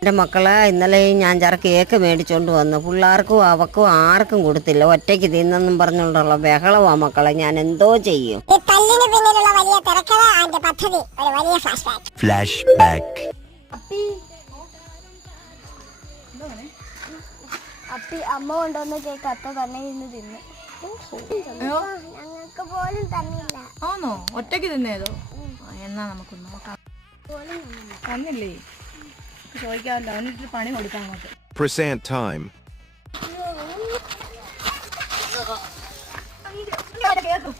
എൻ്റെ മക്കളെ ഇന്നലെ ഞാൻ കേക്ക് മേടിച്ചോണ്ട് വന്നു. പിള്ളേർക്കും അവക്കും ആർക്കും കൊടുത്തില്ല. ഒറ്റയ്ക്ക് തിന്നെന്നും പറഞ്ഞുകൊണ്ടുള്ള ബഹളവാ മക്കളെ. ഞാൻ എന്തോ ചെയ്യും? അപ്പി അമ്മ കൊണ്ടുവന്ന കേക്ക് അത്ത തന്നെ ഇന്ന് തിന്നു. ഞങ്ങൾക്ക് പോലും തന്നില്ല. ആണോ? ഒറ്റയ്ക്ക് തിന്നേതോ? എന്നാ നമുക്ക് നോക്കാം. തന്നില്ലേ? ചോദിക്കാമല്ലോ. അവനിട്ട് പണി കൊടുക്കാം അങ്ങോട്ട്. Present time. കേക്ക്